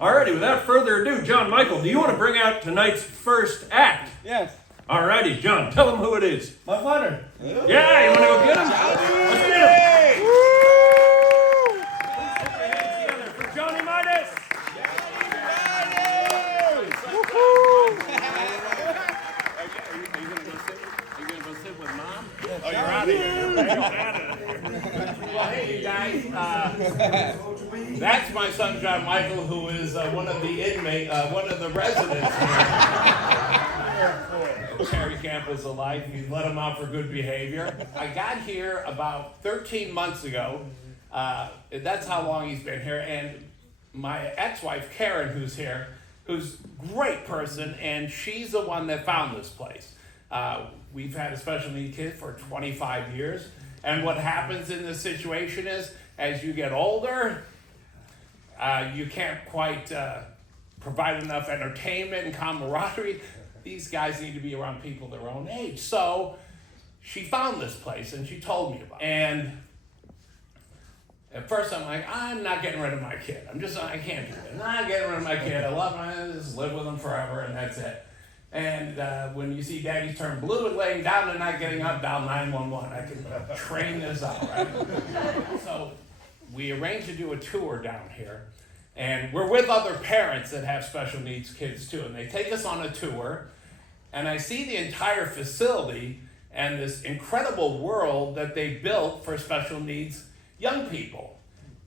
Alrighty, without further ado, John Michael, do you want to bring out tonight's first act? Yes. Alrighty, John, tell them who it is. My father. Yeah, you want to go get him? Let's get him. Put your hands together for Johnny Midas. Are you gonna go sit with Mom? Oh, you're out of here. Well, hey, you guys. That's my son, John Michael, who is one of the residents here. Teri Campus of Life. You let him out for good behavior. I got here about 13 months ago. That's how long he's been here. And my ex-wife, Karen, who's here, who's a great person, and she's the one that found this place. We've had a special needs kid for 25 years. And what happens in this situation is, as you get older, you can't quite provide enough entertainment and camaraderie. These guys need to be around people their own age. So she found this place and she told me about it. And at first I'm like, I'm not getting rid of my kid. I can't do it. I'm not getting rid of my kid. I love him. I just live with him forever and that's it. And when you see daddy turn blue and laying down and not getting up, dial 911. I can train this out, right? So we arranged to do a tour down here. And we're with other parents that have special needs kids too. And they take us on a tour. And I see the entire facility and this incredible world that they built for special needs young people.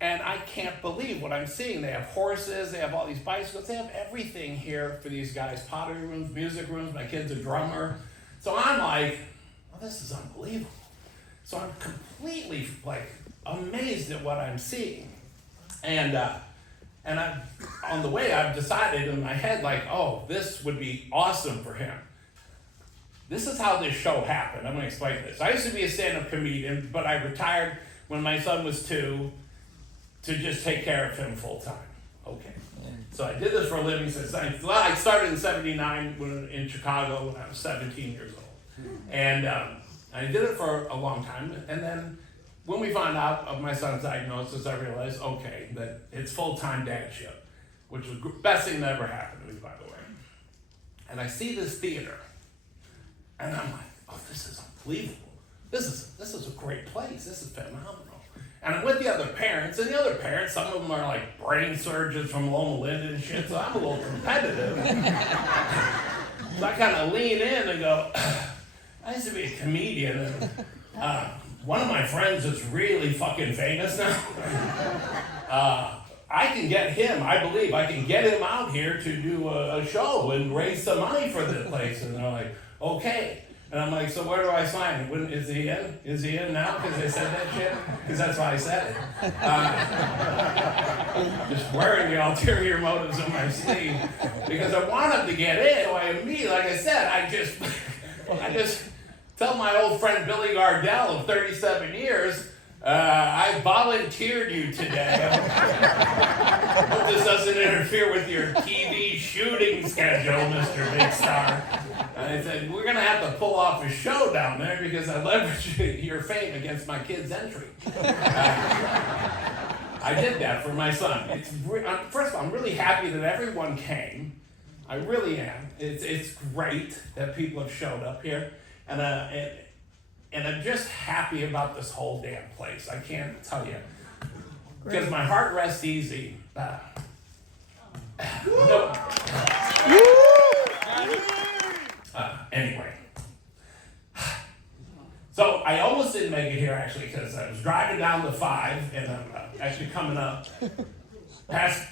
And I can't believe what I'm seeing. They have horses, they have all these bicycles, they have everything here for these guys. Pottery rooms, music rooms, my kid's a drummer. So I'm like, oh, this is unbelievable. So I'm completely amazed at what I'm seeing. And on the way I've decided in my head oh, this would be awesome for him. This is how this show happened. I'm gonna explain this. I used to be a stand-up comedian, but I retired when my son was 2 to just take care of him full time. Okay. So I did this for a living since I started in '79 in Chicago when I was 17 years old. And I did it for a long time. And then when we found out of my son's diagnosis, I realized, okay, that it's full-time dadship, which was the best thing that ever happened to me, by the way. And I see this theater, and I'm like, oh, this is unbelievable. This is a great place. This is phenomenal. And I'm with the other parents, and the other parents, some of them are like brain surgeons from Loma Linda and shit, so I'm a little competitive. So I kind of lean in and go, I used to be a comedian, and one of my friends is really fucking famous now. I can get him, I believe, I can get him out here to do a show and raise some money for this place. And they're like, okay. And I'm like, so where do I sign? Is he in? Is he in now? Because they said that shit? Because that's why I said it. Just wearing the ulterior motives on my sleeve. Because I want him to get in. So I immediately, like I said, I just tell my old friend Billy Gardell of 37 years, I volunteered you today. I hope this doesn't interfere with your TV shooting schedule, Mr. Big Star. And I said, we're going to have to pull off a show down there because I leveraged your fame against my kid's entry. I did that for my son. First of all, I'm really happy that everyone came. I really am. It's great that people have showed up here. And I'm just happy about this whole damn place. I can't tell you. Because my heart rests easy. Anyway. So I almost didn't make it here actually because I was driving down the 5 and I'm actually coming up past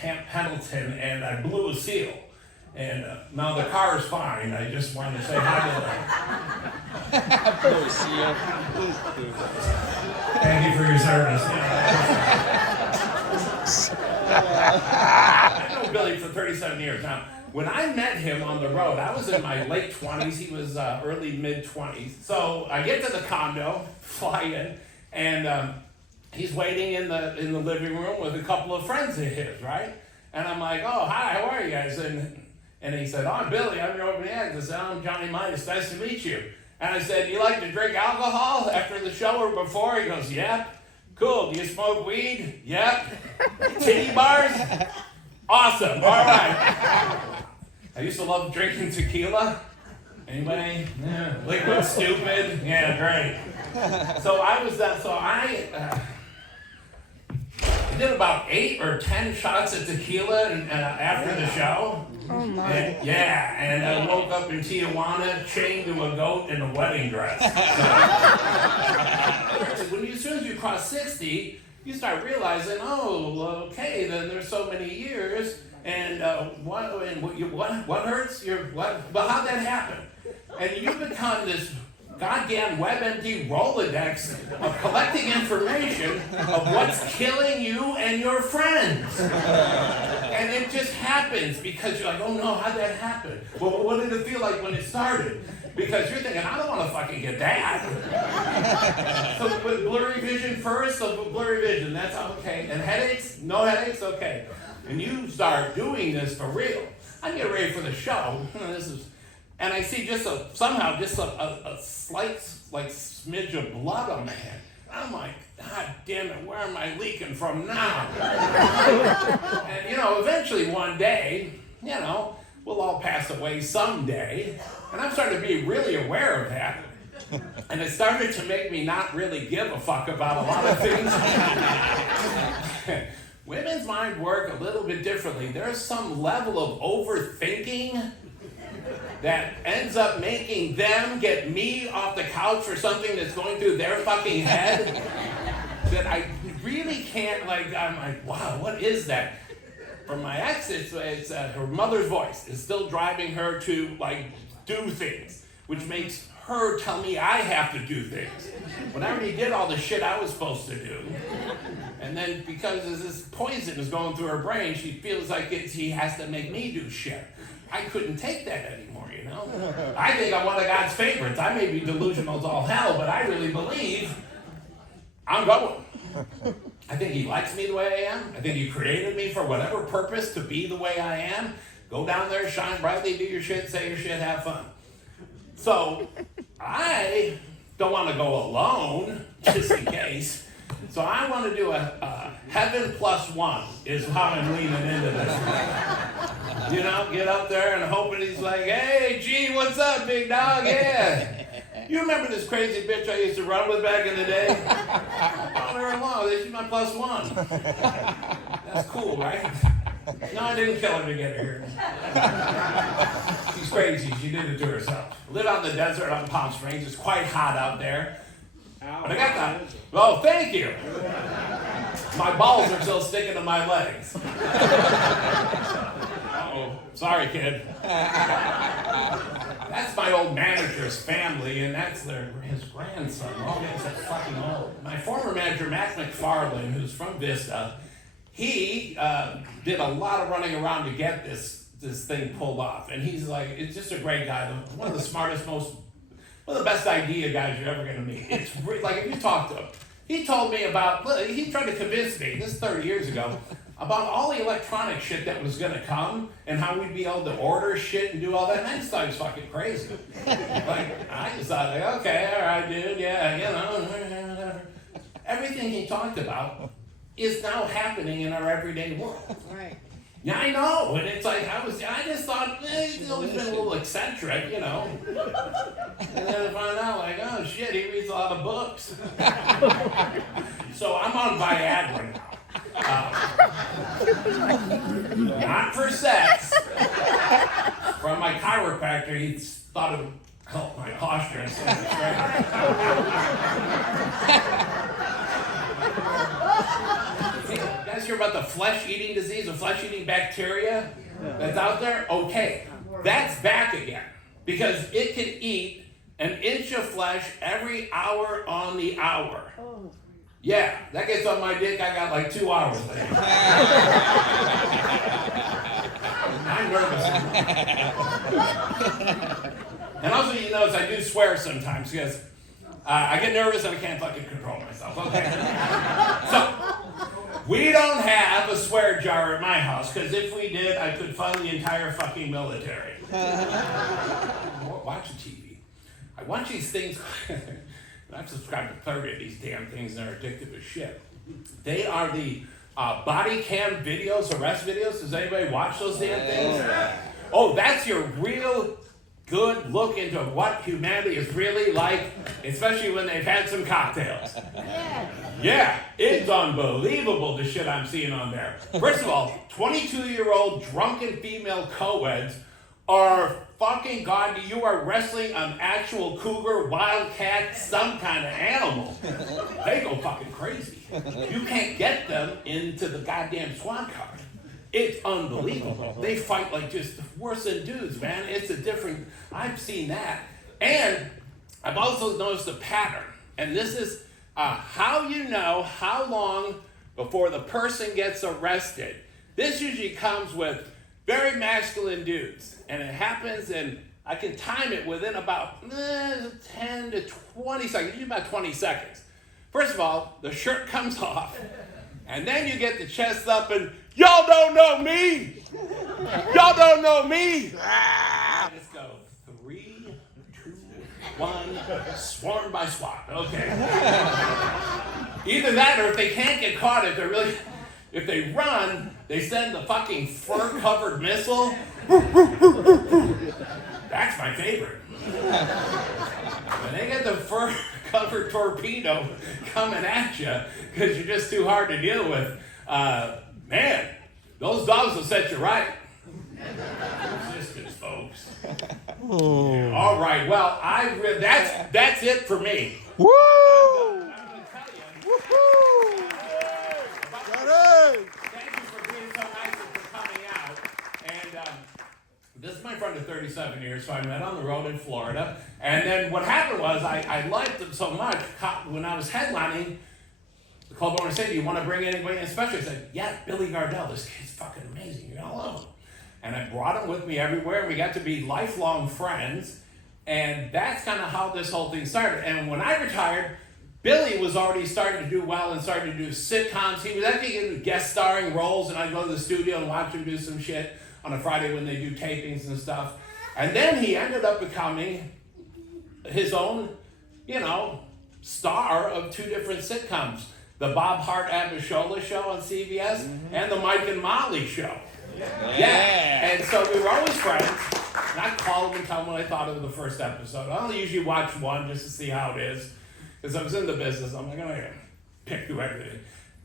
Camp Pendleton and I blew a seal. And now the car is fine. I just wanted to say hi to them. Thank you for your service. I know Billy for 37 years. Now, when I met him on the road, I was in my late 20s. He was early, mid-20s. So I get to the condo, fly in, and he's waiting in the living room with a couple of friends of his, right? And I'm like, oh, hi, how are you guys? And he said, oh, I'm Billy, I'm your opening act. I said, I'm Johnny Midas, nice to meet you. And I said, you like to drink alcohol after the show or before? He goes, yep. Cool, do you smoke weed? Yep. Titty bars? awesome. All right. I used to love drinking tequila. Anybody? Yeah. Liquid stupid. Yeah, great. So I did about 8 or 10 shots of tequila after the show. Oh my. And I woke up in Tijuana chained to a goat in a wedding dress. As soon as you cross 60, you start realizing, oh, okay, then there's so many years, and what hurts? Well, how'd that happen? And you become this goddamn WebMD Rolodex of collecting information of what's killing you and your friends. And it just happens because you're like, oh no, how'd that happen? Well, what did it feel like when it started? Because you're thinking, I don't want to fucking get that. So with blurry vision first, so blurry vision, that's okay. And headaches? No headaches? Okay. And you start doing this for real. I get ready for the show. And I see just a slight like smidge of blood on my head. I'm like, God damn it, where am I leaking from now? And eventually one day, we'll all pass away someday. And I'm starting to be really aware of that. And it started to make me not really give a fuck about a lot of things. Women's mind work a little bit differently. There's some level of overthinking that ends up making them get me off the couch for something that's going through their fucking head that I really can't, I'm like, wow, what is that? For my ex, it's her mother's voice is still driving her to, do things, which makes her tell me I have to do things. When I already did all the shit I was supposed to do. And then because this poison is going through her brain, she feels like she has to make me do shit. I couldn't take that anymore, I think I'm one of God's favorites. I may be delusional as all hell, but I really believe I'm going. I think he likes me the way I am. I think he created me for whatever purpose to be the way I am. Go down there, shine brightly, do your shit, say your shit, have fun. So I don't want to go alone, just in case. So I want to do a heaven plus one is how I'm leaning into this. Get up there and hoping he's like, hey, G, what's up, big dog? Yeah. You remember this crazy bitch I used to run with back in the day? Found her along. She's my plus one. That's cool, right? No, I didn't kill her to get her here. She's crazy. She did it to herself. Live out in the desert on Palm Springs. It's quite hot out there. But I got that. Oh, thank you. My balls are still sticking to my legs. Uh-oh. Sorry, kid. That's my old manager's family, and that's his grandson. Oh, that's fucking old. My former manager, Matt McFarlane, who's from Vista, he did a lot of running around to get this thing pulled off. And he's like, it's just a great guy. One of the smartest, one of the best idea guys you're ever going to meet. It's like, if you talk to him, he told me he tried to convince me, this is 30 years ago, about all the electronic shit that was going to come and how we'd be able to order shit and do all that. And I just thought he was fucking crazy. I just thought, okay, all right, dude, yeah, Everything he talked about is now happening in our everyday world. Right. Yeah, I know, and it's like, I just thought, he's always been a little eccentric, And then I find out, oh shit, he reads a lot of books. So I'm on Viagra now. Not for sex. From my chiropractor, he thought it would help my posture and stuff. You guys hear about the flesh-eating disease, the flesh-eating bacteria that's out there? Okay, that's back again. Because it can eat an inch of flesh every hour on the hour. Yeah, that gets on my dick, I got 2 hours there. I'm nervous. And also, you notice I do swear sometimes because I get nervous and I can't fucking control myself. Okay. So, we don't have a swear jar at my house because if we did, I could fund the entire fucking military. Watch TV. I watch these things. I've subscribed to 30 of these damn things and they're addictive as shit. They are the body cam videos, arrest videos. Does anybody watch those damn things? Oh, that's your real good look into what humanity is really like, especially when they've had some cocktails. Yeah, it's unbelievable the shit I'm seeing on there. First of all, 22-year-old drunken female co-eds are fucking god. You are wrestling an actual cougar, wildcat, some kind of animal. They go fucking crazy. You can't get them into the goddamn squad car. It's unbelievable. They fight like just worse than dudes, man. It's a different, I've seen that. And I've also noticed a pattern. And this is how you know how long before the person gets arrested. This usually comes with very masculine dudes. And it happens, and I can time it within about 10 to 20 seconds, usually about 20 seconds. First of all, the shirt comes off. And then you get the chest up and, y'all don't know me! Y'all don't know me! Let's go. 3, 2, 1, swarmed by SWAT. Okay. Either that, or if they can't get caught, if they run, they send the fucking fur-covered missile. That's my favorite. When they get the fur-covered torpedo coming at you because you're just too hard to deal with, man, those dogs will set you right. Resistance, folks. All right, well, that's it for me. Woo! I'm going to tell you. Woo-hoo! Thank you for being so nice and for coming out. And this is my friend of 37 years, so I met on the road in Florida. And then what happened was I liked him so much when I was headlining. The club owner said, do you want to bring anybody in special? I said, yeah, Billy Gardell. This kid's fucking amazing. You're going to love him. And I brought him with me everywhere. And we got to be lifelong friends. And that's kind of how this whole thing started. And when I retired, Billy was already starting to do well and starting to do sitcoms. He was actually getting guest starring roles. And I'd go to the studio and watch him do some shit on a Friday when they do tapings and stuff. And then he ended up becoming his own, star of 2 different sitcoms. The Bob Hart Abishola show on CBS and the Mike and Molly show. Yeah. And so we were always friends. And I'd call him and tell him what I thought of the first episode. I only usually watch one just to see how it is. Because I was in the business. I'm like, I'm going to pick through everything.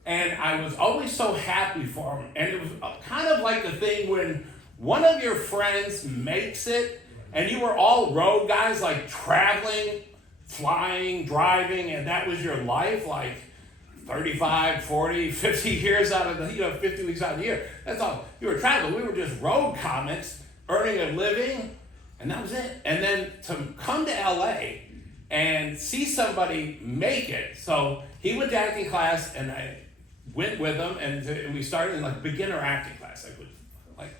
And I was always so happy for him. And it was kind of like the thing when one of your friends makes it, and you were all road guys, like traveling, flying, driving, and that was your life, like 35, 40, 50 years out of the, 50 weeks out of the year. That's all. You were traveling. We were just road comics, earning a living, and that was it. And then to come to LA and see somebody make it. So he went to acting class, and I went with him, and we started in like beginner acting class. Like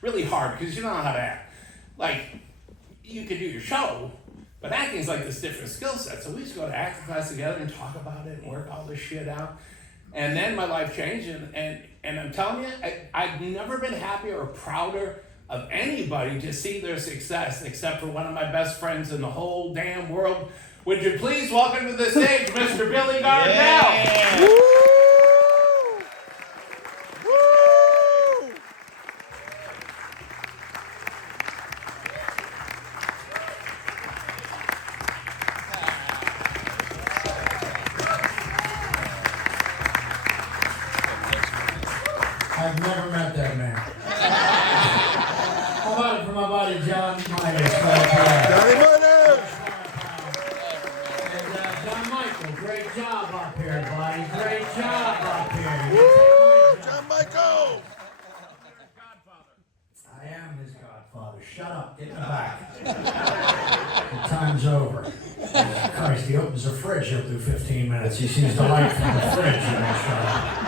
really hard because you don't know how to act. Like you can do your show, but acting is like this different skill set. So we used to go to acting class together and talk about it and work all this shit out. And then my life changed, and I'm telling you, I've never been happier or prouder of anybody to see their success, except for one of my best friends in the whole damn world. Would you please welcome to the stage, Mr. Billy Gardell? Yeah. Woo! Woo! I've never met that man. How about it for my buddy John Midas? Johnny Midas! And John Michael, great job up here, buddy. Great job up here. Woo! John Michael! I am his godfather. Shut up. Get in the back. The time's over. Jesus Christ, he opens the fridge, he'll do 15 minutes. He sees the light from the fridge, shut up.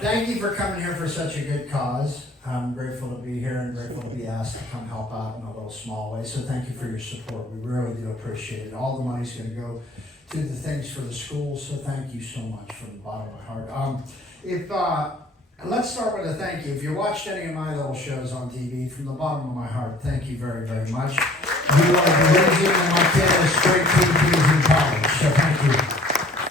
Thank you for coming here for such a good cause. I'm grateful to be here and grateful to be asked to come help out in a little small way. So thank you for your support. We really do appreciate it. All the money's going to go to the things for the schools. So thank you so much from the bottom of my heart. Let's start with a thank you. If you watched any of my little shows on TV, from the bottom of my heart, thank you very, very much. You are the reason my kid is straight PPs in college. So thank you.